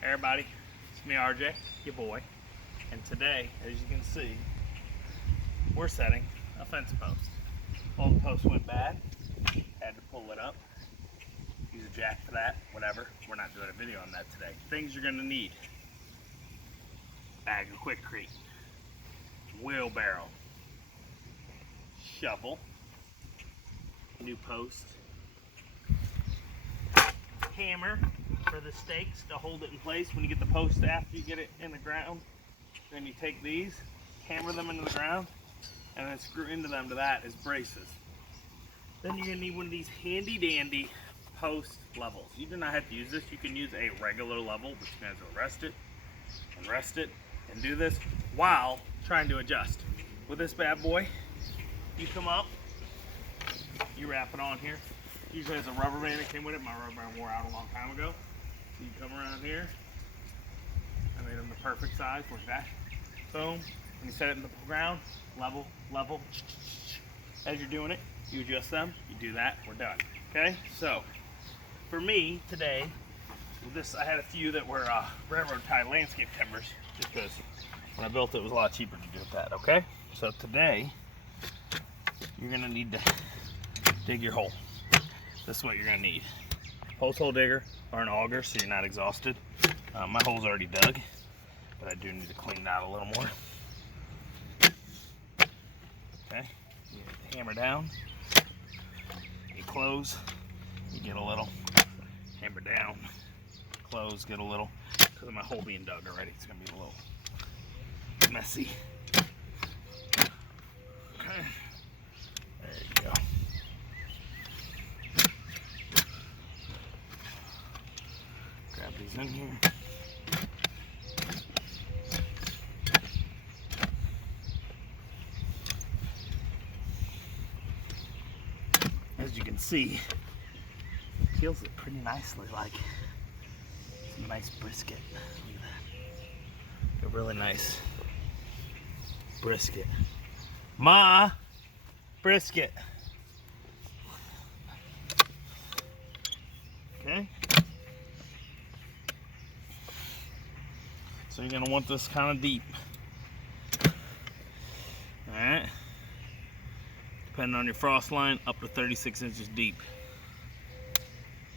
Hey everybody, it's me RJ, your boy, and today, as you can see, we're setting a fence post. All the posts went bad, had to pull it up, use a jack for that, whatever. We're not doing a video on that today. Things you're gonna need: bag of Quikrete, wheelbarrow, shovel, new post, hammer for the stakes to hold it in place when you get the post after you get it in the ground. Then you take these, hammer them into the ground, and then screw into them to that as braces. Then you're gonna need one of these handy dandy post levels. You do not have to use this. You can use a regular level, but you guys will rest it, and do this while trying to adjust. With this bad boy, you come up, you wrap it on here. Usually has a rubber band that came with it. My rubber band wore out a long time ago. So you come around here. I made them the perfect size, like that. Boom. When you set it in the ground, level. As you're doing it, you adjust them. You do that. We're done. Okay. So for me today, with this, I had a few that were railroad tie landscape timbers, just because when I built it, it was a lot cheaper to do that. Okay. So today, you're gonna need to dig your hole. This is what you're gonna need: post hole digger or an auger, so you're not exhausted. My hole's already dug, but I do need to clean it out a little more. Okay, you hammer down, you close, you get a little, hammer down, close, get a little. Because of my hole being dug already, it's gonna be a little messy. Okay, there you go. Grab these in here. As you can see, it peels it pretty nicely, like some nice brisket. Look at that. A really nice brisket. Ma! Brisket. Okay. So you're gonna want this kind of deep. Alright. Depending on your frost line, up to 36 inches deep.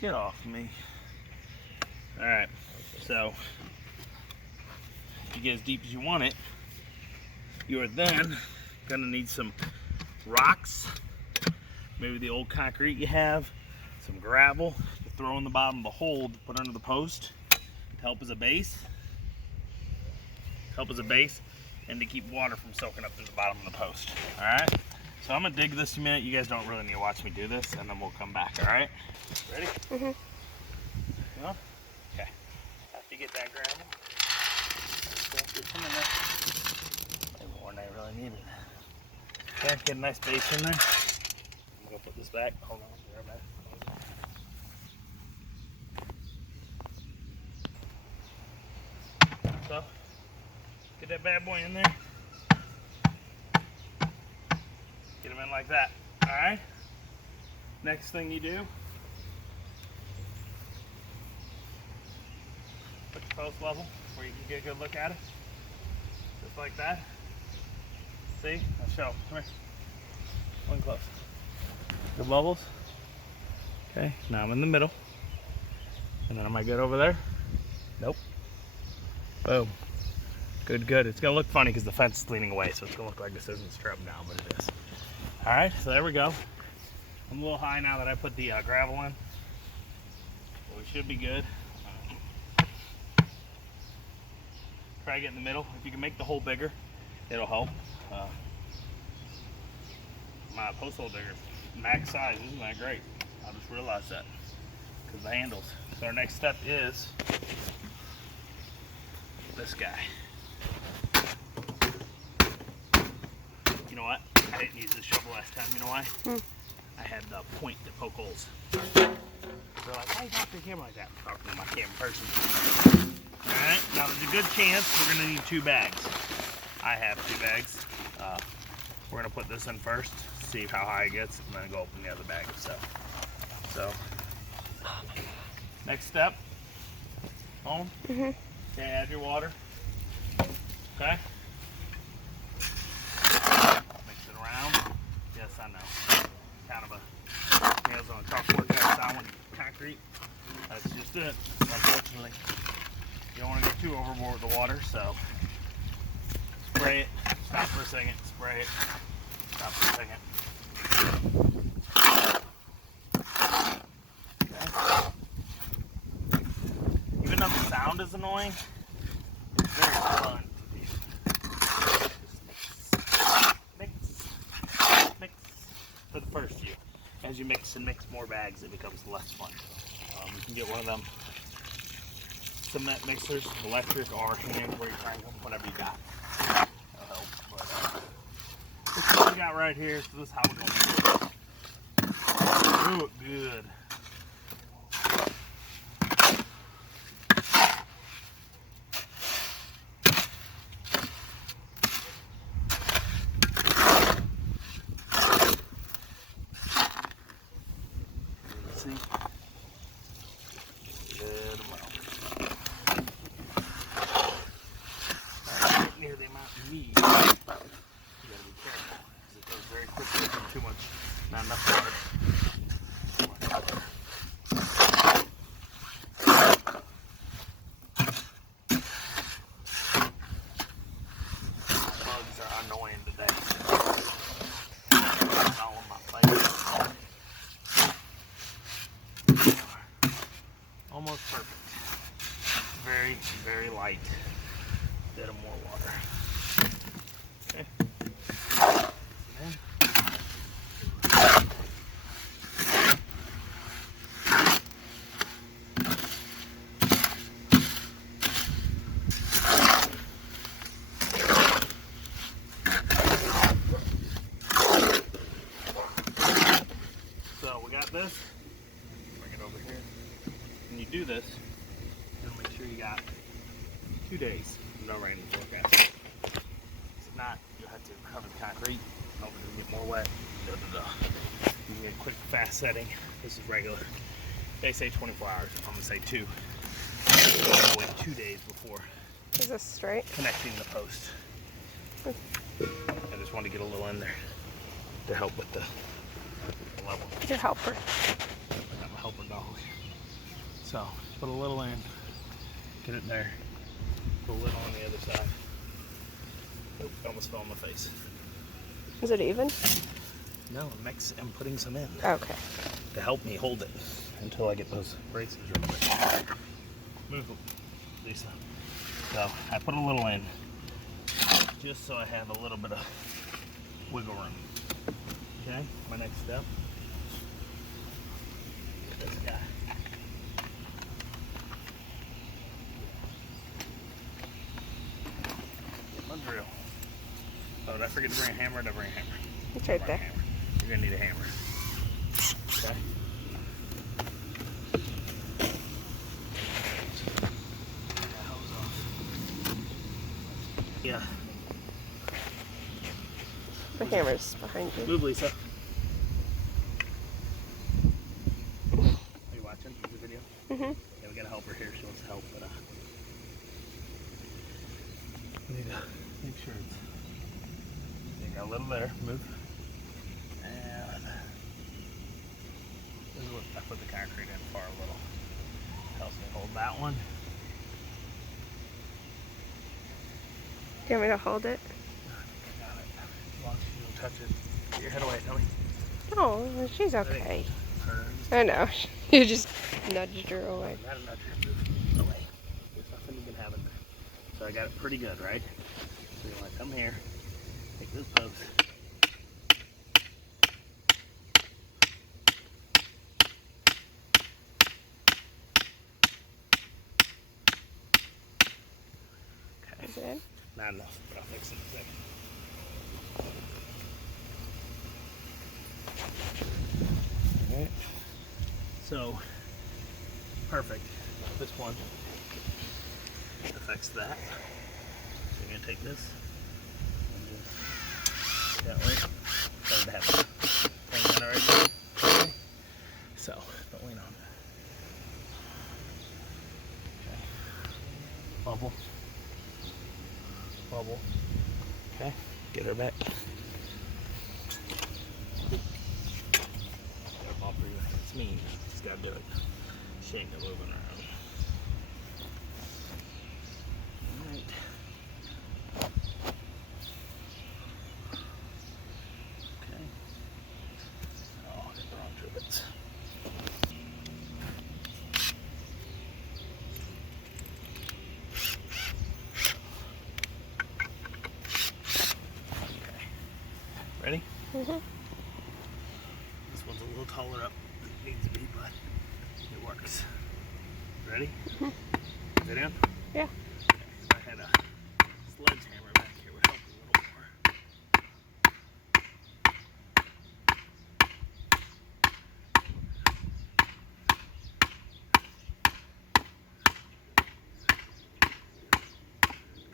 Get off me. Alright, so if you get as deep as you want it, you are then gonna need some rocks, maybe the old concrete you have, some gravel to throw in the bottom of the hole to put under the post to help as a base. And to keep water from soaking up through the bottom of the post. Alright? So I'm gonna dig this a minute. You guys don't really need to watch me do this, and then we'll come back, alright? Ready? Mm-hmm. Yeah? Okay. After you get that gravel, get some in there. Maybe more than I really needed. Okay, get a nice base in there. I'm gonna put this back. Hold on, be right back. So, get that bad boy in there. Get him in like that. Alright? Next thing you do, put your post level where you can get a good look at it. Just like that. See? I'll show. Come here. One close. Good levels. Okay, now I'm in the middle. And then am I good over there? Nope. Boom. Good. It's gonna look funny because the fence is leaning away, so it's gonna look like this isn't strapped down, but it is. Alright, so there we go. I'm a little high now that I put the gravel in. But we should be good. Try to get in the middle. If you can make the hole bigger, it'll help. My post hole digger max size isn't that great. I just realized that because the handles. So our next step is this guy. You know what? I didn't use this shovel last time. You know why? I had the point to poke holes. They're like, why are you talking to the camera like that? I'm talking to my camera person. Alright, now there's a good chance we're going to need 2 bags. I have 2 bags. We're going to put this in first, see how high it gets, and then go open the other bag. So next step, On? Mhm. Okay, add your water. Okay. Mix it around. Yes, I know. Kind of a nails on a chalkboard kind of sound with concrete. That's just it. Unfortunately, you don't want to go too overboard with the water, so spray it. Stop for a second. Spray it. Stop for a second. Okay. Even though the sound is annoying, it's very fun. Mix, mix for the first few. As you mix and mix more bags, it becomes less fun. You can get one of them cement mixers, electric or hand, where you crank them, whatever you got. That'll help. But this is what we got right here, so this is how we're going to do it. Do it good. See? Good amount. Not near the amount you need. You gotta be careful, because it goes very quickly if too much, not enough water. Too much water. Bugs are annoying today. It's all in my face. Almost perfect. Very, very light. Bit of more water. Okay. And so we got this. Bring it over here. When you do this, you'll make sure you got 2 days of no rain in the forecast. If not, you'll have to cover the concrete. Hope it doesn't get more wet. You can get a quick, fast setting. This is regular. They say 24 hours. I'm gonna say 2. I'll wait 2 days before Is this straight? connecting the post. I just want to get a little in there to help with the level. Your helper. I got my helper dog. So put a little in, get it there, put a little on the other side. Oop, almost fell on my face. Is it even? No, I'm putting some in Okay. to help me hold it until I get those braces real quick. Move it, Lisa. So I put a little in just so I have a little bit of wiggle room. Okay, my next step. This guy. Get my drill. Oh, did I forget to bring a hammer? Did I bring a hammer? It's right there. Hammer. You're gonna need a hammer. Okay. Yeah. The hammer's behind you. Move, Lisa. Are you watching the video? Mhm. Yeah, we got a helper here. She wants to help, but we need to make sure it's. You got a little there. Move. And this is what I put the concrete in for a little. Helps me hold that one. Do you want me to hold it? Got it. As long as you don't touch it. Get your head away, Ellie. Oh, she's okay. Turn. I know. You just nudged her away. Not enough to move away. There's nothing you can have in there. So I got it pretty good, right? So you want to come here, take this post. Okay. Is it? Not enough, but I'll fix it in a second. Alright. So, perfect. This one affects that. So you're going to take this and just that way. Better to have it hanging in right there. Okay. So, don't lean on it. Okay. Bubble. Bubble. Okay, get her back. Gotta bump her. It's mean. Just gotta do it. She ain't moving around. Alright. Okay. Oh, I got the wrong trivets. Ready? Mhm. This one's a little taller up than it needs to be, but it works. Ready? Mhm. Sit in? Yeah. Okay, if I had a sledgehammer back here, it would help a little more.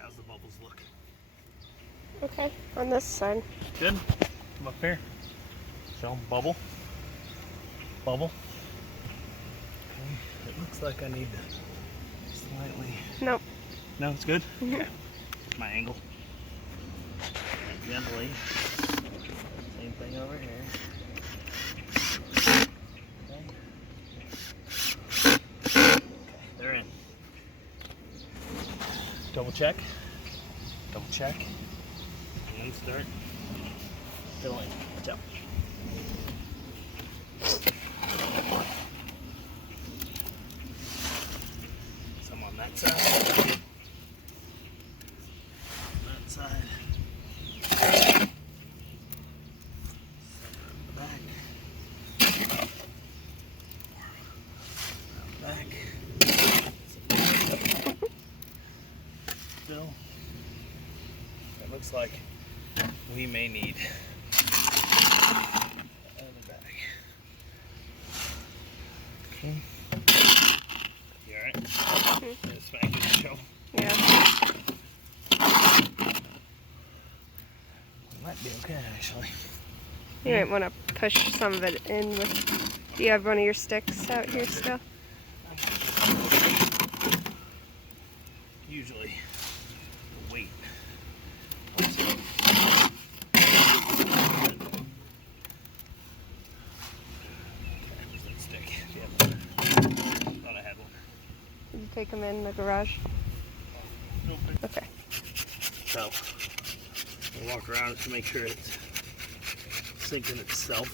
How's the bubbles look? Okay, on this side. Good? Come up here. Show 'em bubble. Bubble. Okay. It looks like I need to slightly... Nope. No, it's good? Mhm. Okay. My angle. And gently. Same thing over here. Okay. Okay, they're in. Double check. Double check. And start filling. Watch out. Some on that side. That side. Some in the back. Back. Still. It looks like we may need another bag. Okay. You alright? Just making show. Yeah. Might be okay actually. You might want to push some of it in with. Do you have one of your sticks out here still? Usually the weight. Okay, where's that stick? Yeah. Thought I had one. Did you take them in the garage? Okay. So we'll walk around to make sure it's sinking itself,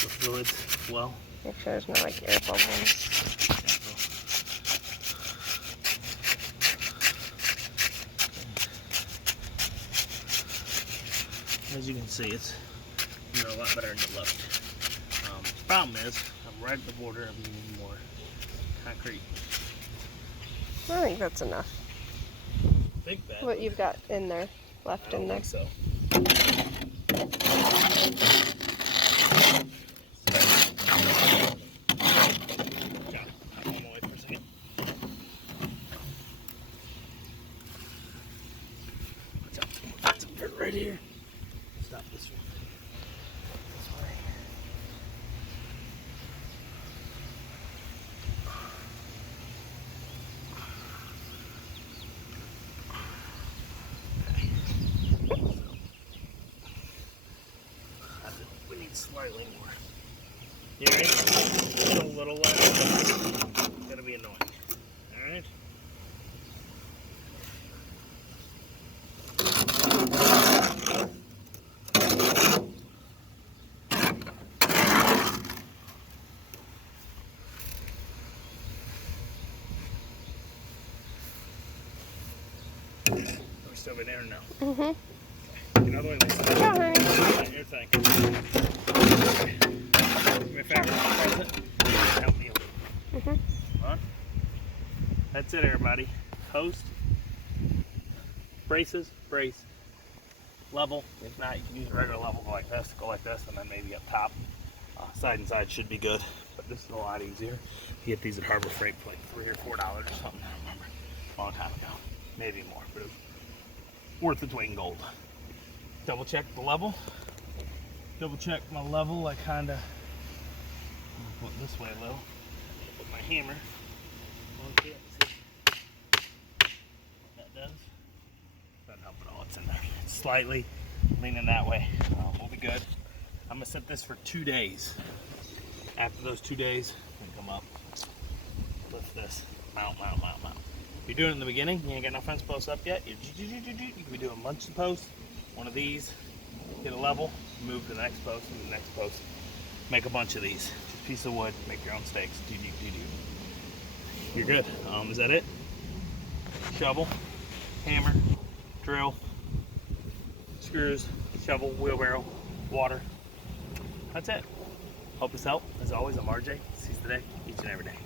the fluids well. Make sure there's no like air bubbles. As you can see, it's a lot better than it looked. Problem is, I'm right at the border of needing more concrete. I think that's enough. Think that. What you've got in there, I left don't in there. think so. Yeah, I'm away for a second. Watch out. Got some dirt right here. Stop this one. This way. We need slightly more. You ready? Just a little less. It's gonna be annoying. Alright? We're still in there now. Mhm. Get out of the way, Lisa. Yeah, honey. Your thing. Do me a favor, present. Help me a little. Mhm. On. That's it, everybody. Post, braces, brace, level. If not, you can use a regular level, go like this, and then maybe up top. Side and side should be good, but this is a lot easier. You get these at Harbor Freight for like $3 or $4 or something. I don't remember. A long time ago, maybe more, but it was worth its weight in gold. Double check the level. Double check my level. I kinda put it this way a little. Put my hammer on it. See? slightly, leaning that way. We'll be good. I'm gonna set this for 2 days. After those 2 days, I'm gonna come up, lift this, mount. If you're doing it in the beginning, you ain't got no fence posts up yet, you can be doing a bunch of posts, one of these, get a level, move to the next post, and the next post. Make a bunch of these. Just a piece of wood, make your own stakes. You're good. Is that it? Shovel, hammer, drill, screws, shovel, wheelbarrow, water. That's it. Hope this helped. As always, I'm RJ. Seize the day, each and every day.